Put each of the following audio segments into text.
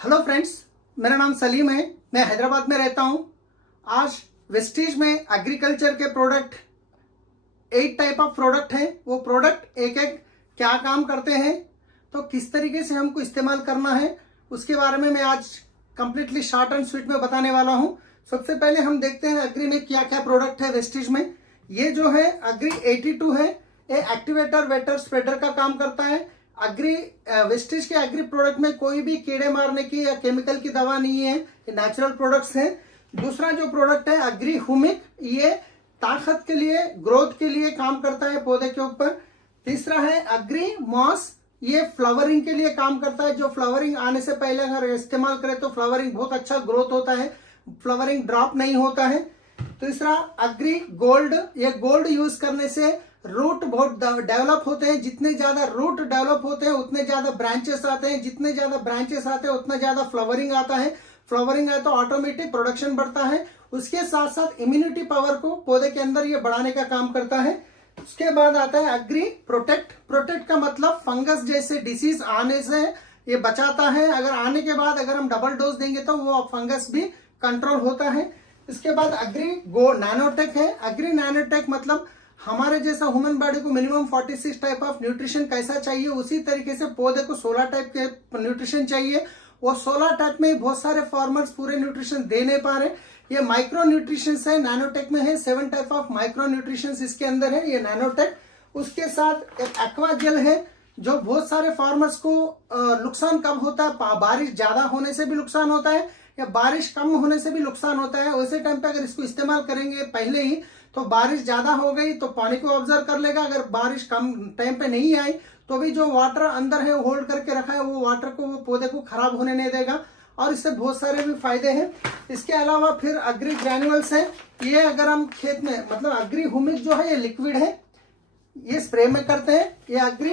Hello friends, मेरा नाम सलीम है। मैं हैदराबाद में रहता हूं। आज वेस्टीज में एग्रीकल्चर के प्रोडक्ट 8 टाइप ऑफ प्रोडक्ट हैं। वो प्रोडक्ट एक एक क्या काम करते हैं, तो किस तरीके से हमको इस्तेमाल करना है, उसके बारे में मैं आज कंप्लीटली शॉर्ट एंड स्वीट में बताने वाला हूं। सबसे पहले हम देखते हैं एग्री में क्या क्या प्रोडक्ट है वेस्टीज में। ये जो है एग्री 82 है। ये एक्टिवेटर वेटर स्प्रेडर का काम करता है। एग्री वेस्टीज के एग्री प्रोडक्ट में कोई भी कीड़े मारने की या केमिकल की दवा नहीं है, ये नेचुरल प्रोडक्ट्स हैं। दूसरा जो प्रोडक्ट है एग्री हुमिक, ये ताकत के लिए, ग्रोथ के लिए काम करता है पौधे के ऊपर। तीसरा है एग्री मॉस, ये फ्लावरिंग के लिए काम करता है। जो फ्लावरिंग आने से पहले अगर इस्तेमाल करें तो फ्लावरिंग बहुत अच्छा ग्रोथ होता है, फ्लावरिंग ड्रॉप नहीं होता है। तीसरा एग्री गोल्ड, ये गोल्ड यूज करने से रूट बहुत डेवलप होते हैं। जितने ज्यादा रूट डेवलप होते हैं उतने ज्यादा ब्रांचेस आते हैं, जितने ज्यादा ब्रांचेस आते हैं उतना ज्यादा फ्लावरिंग आता है। फ्लावरिंग है तो ऑटोमेटिक प्रोडक्शन बढ़ता है। उसके साथ साथ इम्यूनिटी पावर को पौधे के अंदर ये बढ़ाने का काम करता है। उसके बाद आता है एग्री प्रोटेक्ट। प्रोटेक्ट का मतलब फंगस जैसे डिसीज आने से ये बचाता है। अगर आने के बाद अगर हम डबल डोज देंगे तो वो फंगस भी कंट्रोल होता है। इसके बाद एग्री गो नैनोटेक है। एग्री नैनोटेक मतलब हमारे जैसा ह्यूमन बॉडी को मिनिमम 46 टाइप ऑफ न्यूट्रिशन कैसा चाहिए, उसी तरीके से पौधे को 16 टाइप के न्यूट्रिशन चाहिए। वो 16 टाइप में बहुत सारे फार्मर्स पूरे न्यूट्रिशन दे नहीं पा रहे। ये माइक्रो न्यूट्रिशन है, नैनोटेक में है। 7 टाइप ऑफ माइक्रो न्यूट्रिशन इसके अंदर है, ये नैनोटेक। उसके साथ एक एक्वा जेल है, जो बहुत सारे फार्मर्स को नुकसान कब होता है, बारिश ज्यादा होने से भी नुकसान होता है या बारिश कम होने से भी नुकसान होता है। वैसे टाइम पे अगर इसको इस्तेमाल करेंगे पहले ही, तो बारिश ज्यादा हो गई तो पानी को ऑब्जर्व कर लेगा। अगर बारिश कम टाइम पे नहीं आई तो भी जो वाटर अंदर है होल्ड करके रखा है, वो वाटर को, वो पौधे को खराब होने नहीं देगा। और इससे बहुत सारे भी फायदे हैं। इसके अलावा फिर एग्री ग्रैन्युअल्स है। ये अगर हम खेत में, मतलब एग्री हुमिक जो है ये लिक्विड है, ये स्प्रे में करते हैं। ये एग्री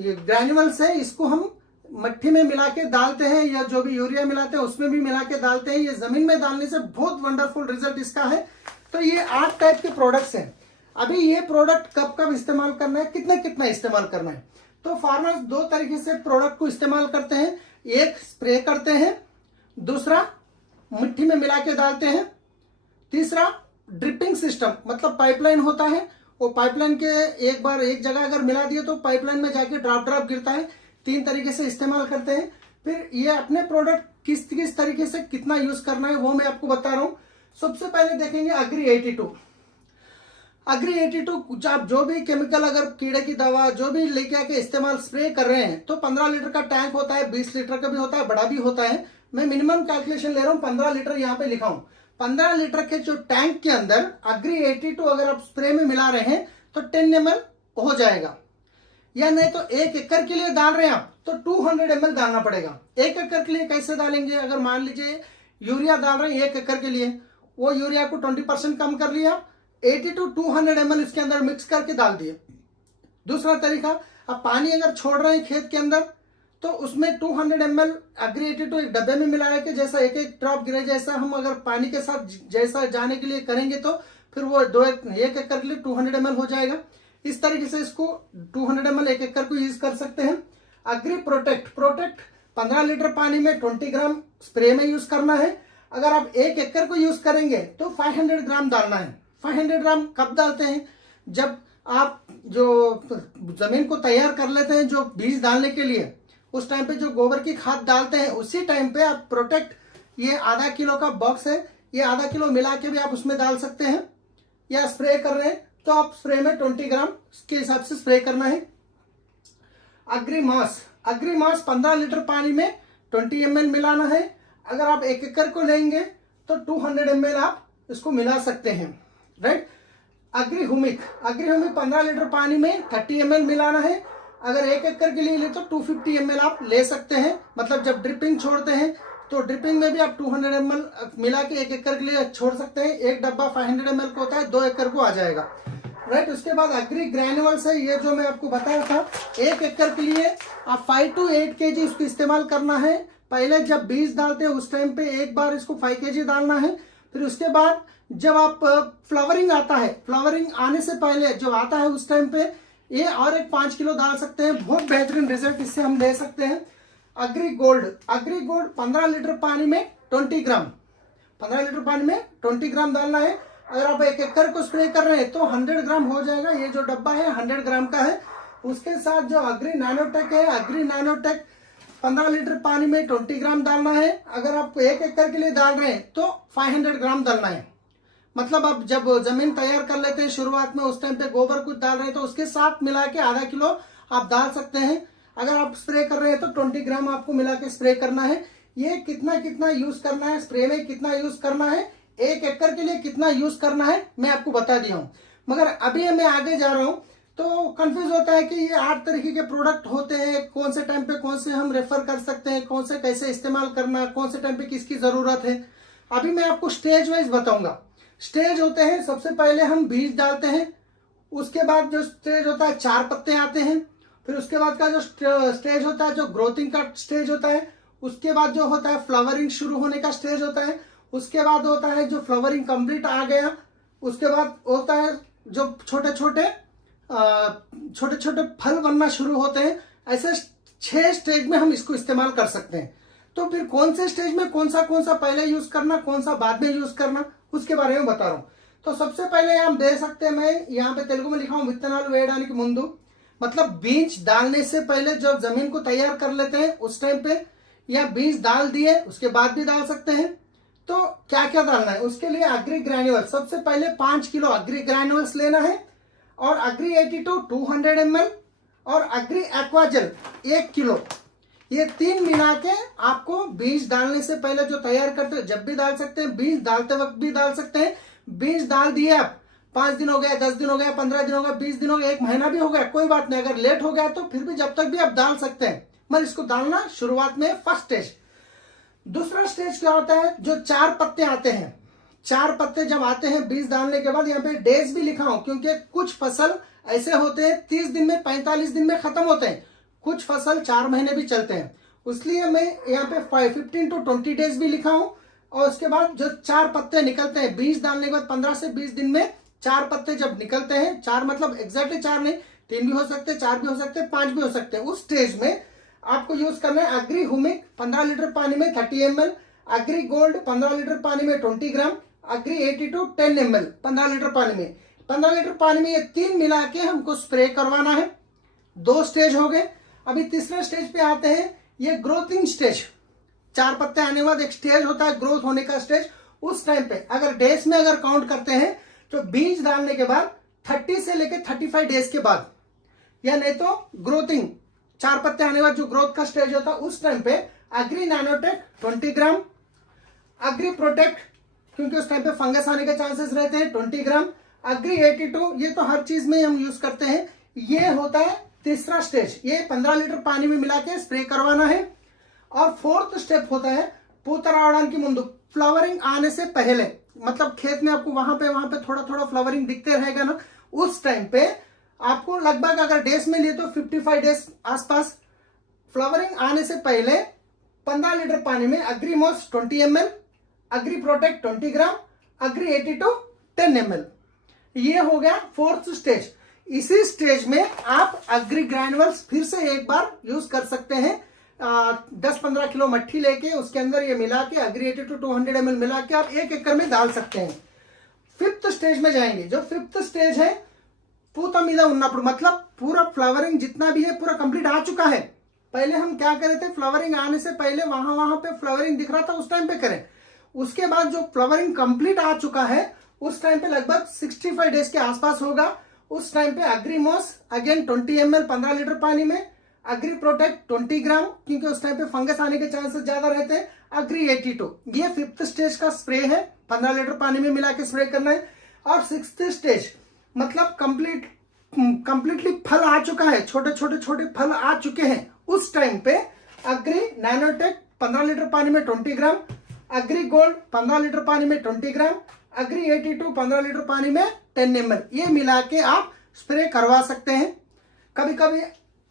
ये ग्रैन्युअल्स है, इसको हम मट्टी में मिला के डालते हैं, या जो भी यूरिया मिलाते हैं उसमें भी मिला के डालते हैं। ये जमीन में डालने से बहुत वंडरफुल रिजल्ट इसका है। तो ये 8 टाइप के प्रोडक्ट्स हैं। अभी ये प्रोडक्ट कब कब इस्तेमाल करना है, कितना कितना इस्तेमाल करना है, तो फार्मर्स 2 तरीके से प्रोडक्ट को इस्तेमाल करते हैं। एक स्प्रे करते हैं, दूसरा मिट्टी में मिला के डालते हैं, तीसरा ड्रिपिंग सिस्टम, मतलब पाइपलाइन होता है। वो पाइपलाइन के एक बार एक जगह अगर मिला दिए तो पाइपलाइन में जाके ड्रॉप ड्रॉप गिरता है। 3 तरीके से इस्तेमाल करते हैं। फिर ये अपने प्रोडक्ट किस किस तरीके से कितना यूज करना है वो मैं आपको बता रहा हूं। सबसे पहले देखेंगे एग्री 82। एग्री 82 आप जो भी केमिकल, अगर कीड़े की दवा जो भी लेके आके इस्तेमाल स्प्रे कर रहे हैं, तो 15 लीटर का टैंक होता है, 20 लीटर का भी होता है, बड़ा भी होता है। मैं मिनिमम कैलकुलेशन ले रहा हूं, 15 लीटर यहाँ पे लिखा हूं। 15 लीटर के जो टैंक के अंदर एग्री 82 अगर आप स्प्रे में मिला रहे हैं तो 10 ml हो जाएगा। या नहीं तो 1 एकड़ के लिए डाल रहे हैं आप तो 200 ml डालना पड़ेगा। 1 एकड़ के लिए कैसे डालेंगे, अगर मान लीजिए यूरिया डाल रहे हैं 1 एकड़ के लिए, वो यूरिया को 20% कम कर लिया, 82 200 ml इसके अंदर मिक्स करके डाल दिए। दूसरा तरीका, अब पानी अगर छोड़ रहे हैं खेत के अंदर तो उसमें 200 ml एग्री 82 एक डब्बे में मिलाया के, जैसा एक एक ड्रॉप गिरे जैसा हम अगर पानी के साथ जैसा जाने के लिए करेंगे तो फिर वो 1 एकड़ के लिए 200 ml हो जाएगा। इस तरीके से इसको 200 ml 1 एकड़ को यूज कर सकते हैं। एग्री प्रोटेक्ट 15 लीटर पानी में 20 ग्राम स्प्रे में यूज करना है। अगर आप 1 एकड़ को यूज करेंगे तो 500 ग्राम डालना है। 500 ग्राम कब डालते हैं, जब आप जो जमीन को तैयार कर लेते हैं जो बीज डालने के लिए, उस टाइम पे जो गोबर की खाद डालते हैं उसी टाइम पे आप प्रोटेक्ट, ये आधा किलो का बॉक्स है, ये आधा किलो मिला के भी आप उसमें डाल सकते हैं। या स्प्रे कर रहे हैं तो आप स्प्रे में 20 ग्राम के हिसाब से स्प्रे करना है। एग्री मॉस 15 लीटर पानी में 20 ml मिलाना है। अगर आप 1 एकड़ को लेंगे तो 200 ml आप इसको मिला सकते हैं, राइट। एग्री हुमिक 15 लीटर पानी में 30 ml मिलाना है। अगर 1 एकड़ के लिए ले तो 250 ml आप ले सकते हैं। मतलब जब ड्रिपिंग छोड़ते हैं तो ड्रिपिंग में भी आप 200 ml मिला के 1 एकड़ के लिए छोड़ सकते हैं। एक डब्बा 500 ml का होता है, 2 एकड़ को आ जाएगा, राइट। उसके बाद एग्री ग्रैन्युअल्स है, ये जो मैं आपको बताया था। 1 एकड़ के लिए आप 5 to 8 kg इसको इस्तेमाल करना है। पहले जब बीज डालते हैं उस टाइम पे एक बार इसको 5 kg डालना है। फिर उसके बाद जब आप फ्लावरिंग आता है, फ्लावरिंग आने से पहले जो आता है उस टाइम पे ये और एक 5 किलो डाल सकते हैं। बहुत बेहतरीन रिजल्ट इससे हम ले सकते हैं। अग्री गोल्ड 15 लीटर पानी में 20 ग्राम, 15 लीटर पानी में 20 ग्राम डालना है। अगर आप 1 एकड़ को स्प्रे कर रहे हैं तो 100 ग्राम हो जाएगा। ये जो डब्बा है 100 ग्राम का है। उसके साथ जो अग्री नैनोटेक है, अग्री नैनोटेक 15 लीटर पानी में 20 ग्राम डालना है। अगर आप 1 एकड़ के लिए डाल रहे हैं तो 500 ग्राम डालना है। मतलब आप जब जमीन तैयार कर लेते हैं शुरुआत में, उस टाइम पे गोबर कुछ डाल रहे हैं तो उसके साथ मिला के आधा किलो आप डाल सकते हैं। अगर आप स्प्रे कर रहे हैं तो 20 ग्राम आपको मिला के स्प्रे करना है। ये कितना यूज करना है, स्प्रे में कितना यूज करना है, 1 एकड़ के लिए कितना यूज करना है, मैं आपको बता दिया हूं। मगर अभी मैं आगे जा रहा हूं तो कंफ्यूज होता है कि ये 8 तरीके के प्रोडक्ट होते हैं, कौन से टाइम पे कौन से हम रेफर कर सकते हैं, कौन से कैसे इस्तेमाल करना, कौन से टाइम पे किसकी जरूरत है। अभी मैं आपको स्टेज वाइज बताऊंगा। स्टेज होते हैं, सबसे पहले हम बीज डालते हैं। उसके बाद जो स्टेज होता है 4 पत्ते आते हैं। फिर उसके बाद का जो स्टेज होता है जो ग्रोथिंग का स्टेज होता है। उसके बाद जो होता है फ्लावरिंग शुरू होने का स्टेज होता है। उसके बाद होता है जो फ्लावरिंग कंप्लीट आ गया। उसके बाद होता है जो छोटे छोटे फल बनना शुरू होते हैं। ऐसे 6 स्टेज में हम इसको इस्तेमाल कर सकते हैं। तो फिर कौन से स्टेज में कौन सा पहले यूज करना, कौन सा बाद में यूज करना, उसके बारे में बता रहा हूं। तो सबसे पहले हम दे सकते हैं, मैं यहाँ पे तेलुगु में लिखा हूं वित्तनालु वेयडानिकी मुंदु, मतलब बीज डालने से पहले जब जमीन को तैयार कर लेते हैं उस टाइम पे, या बीज डाल दिए उसके बाद भी डाल सकते हैं। तो क्या क्या डालना है उसके लिए अग्री ग्रैन्युअल, सबसे पहले 5 किलो अग्री ग्रैन्युअल्स लेना है, और अग्री 82 200 ml, और अग्री एक्वाजेल 1 किलो। ये 3 मिला के आपको बीज डालने से पहले जो तैयार करते हो जब भी डाल सकते हैं, बीज डालते वक्त भी डाल सकते हैं। बीज डाल दिए आप, 5 दिन हो गया, 10 दिन हो गया, 15 दिन हो गया, 20 दिन हो गया, 1 महीना भी हो गया, कोई बात नहीं। अगर लेट हो गया तो फिर भी जब तक भी आप डाल सकते हैं, मगर इसको डालना शुरुआत में फर्स्ट स्टेज। दूसरा स्टेज क्या होता है, जो 4 पत्ते आते हैं। 4 पत्ते जब आते हैं बीज डालने के बाद, यहाँ पे डेज भी लिखा हूं क्योंकि कुछ फसल ऐसे होते हैं 30 दिन में, 45 दिन में खत्म होते हैं, कुछ फसल 4 महीने भी चलते हैं। इसलिए मैं यहाँ पे 15 to 20 डेज भी लिखा हूं। और उसके बाद जो 4 पत्ते निकलते हैं बीज डालने के बाद 15 से 20 दिन में 4 पत्ते जब निकलते हैं, 4 मतलब एग्जैक्टली 4 नहीं, 3 भी हो सकते, 4 भी हो सकते, 5 भी हो सकते हैं। उस स्टेज में आपको यूज करना है अग्री हुमिक 15 लीटर पानी में 30 ml, अग्री गोल्ड 15 लीटर पानी में 20 ग्राम, अग्री 82 10 ml 15 लीटर पानी में। 15 लीटर पानी में ये 3 मिला के हमको स्प्रे करवाना है। 2 स्टेज हो गए। अभी तीसरे स्टेज पे आते हैं, ये ग्रोथिंग स्टेज। 4 पत्ते आने के बाद एक स्टेज होता है ग्रोथ होने का स्टेज। उस टाइम पे अगर डेज में अगर काउंट करते हैं तो बीज डालने के बाद 30 से लेकर 35 डेज के बाद, या नहीं तो ग्रोथिंग 4 पत्ते आने के बाद जो ग्रोथ का स्टेज होता है उस टाइम पे अग्री नैनोटेक 20 ग्राम, अग्री प्रोटेक्ट क्योंकि उस टाइम पे फंगस आने के चांसेस रहते हैं 20 ग्राम, अग्री 82, ये तो हर चीज में हम यूज करते हैं। ये होता है तीसरा स्टेज, ये 15 लीटर पानी में मिला के स्प्रे करवाना है। और 4th स्टेप होता है पूतरावडानिकी मुंदु, फ्लावरिंग आने से पहले, मतलब खेत में आपको वहां पे थोड़ा थोड़ा फ्लावरिंग दिखते रहेगा ना, उस टाइम पे आपको लगभग अगर डेज में लिए तो 55 डेज आसपास, फ्लावरिंग आने से पहले 15 लीटर पानी में अग्रीमोस 20 ml, अग्री प्रोटेक्ट 20 ग्राम, अग्री 82 10 ml। ये हो गया 4th स्टेज। इसी स्टेज में आप अग्री ग्रैन्युअल्स फिर से एक बार यूज कर सकते हैं। 10-15 किलो मट्ठी लेके उसके अंदर ये मिला के अग्री 82 200 ml मिला के आप 1 एकड़ में डाल सकते हैं। 5th स्टेज में जाएंगे। जो 5th स्टेज है पूता मीदा उन्नपुडु, मतलब पूरा फ्लावरिंग जितना भी है पूरा कंप्लीट आ चुका है। पहले हम क्या करे थे, फ्लावरिंग आने से पहले वहां पे फ्लावरिंग दिख रहा था उस टाइम पे करें। उसके बाद जो फ्लावरिंग कंप्लीट आ चुका है उस टाइम पे लगभग 65 डेज के आसपास होगा। उस टाइम पे अग्रीमोस अगेन 20 ml 15 लीटर पानी में, अग्री प्रोटेक्ट 20 ग्राम क्योंकि उस टाइम पे फंगस आने के चांसेस ज्यादा रहते हैं, अग्री 82। ये 5th स्टेज का स्प्रे है, 15 लीटर पानी में मिला के स्प्रे करना है। और 6th स्टेज मतलब कंप्लीटली फल आ चुका है, छोटे फल आ चुके हैं, उस टाइम पे अग्री नैनोटेक 15 लीटर पानी में 20 ग्राम, अग्री गोल्ड 15 लीटर पानी में 20 ग्राम, अग्री 82 15 लीटर पानी में 10 ml, ये मिला के आप स्प्रे करवा सकते हैं। कभी कभी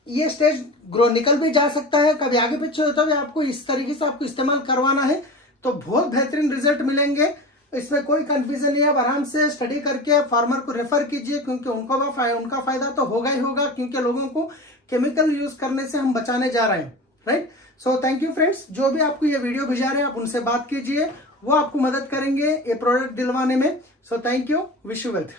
ये स्टेज ग्रो निकल भी जा सकता है, कभी आगे पीछे होता है, आपको इस तरीके से आपको इस्तेमाल करवाना है तो बहुत बेहतरीन रिजल्ट मिलेंगे। इसमें कोई कंफ्यूजन नहीं है। आप आराम से स्टडी करके फार्मर को रेफर कीजिए क्योंकि उनका फायदा तो होगा ही होगा, क्योंकि लोगों को केमिकल यूज करने से हम बचाने जा रहे हैं, right. So thank you friends, जो भी आपको ये वीडियो भेजा रहे हैं आप उनसे बात कीजिए, वो आपको मदद करेंगे ये प्रोडक्ट दिलवाने में। So thank you, wish you wealth.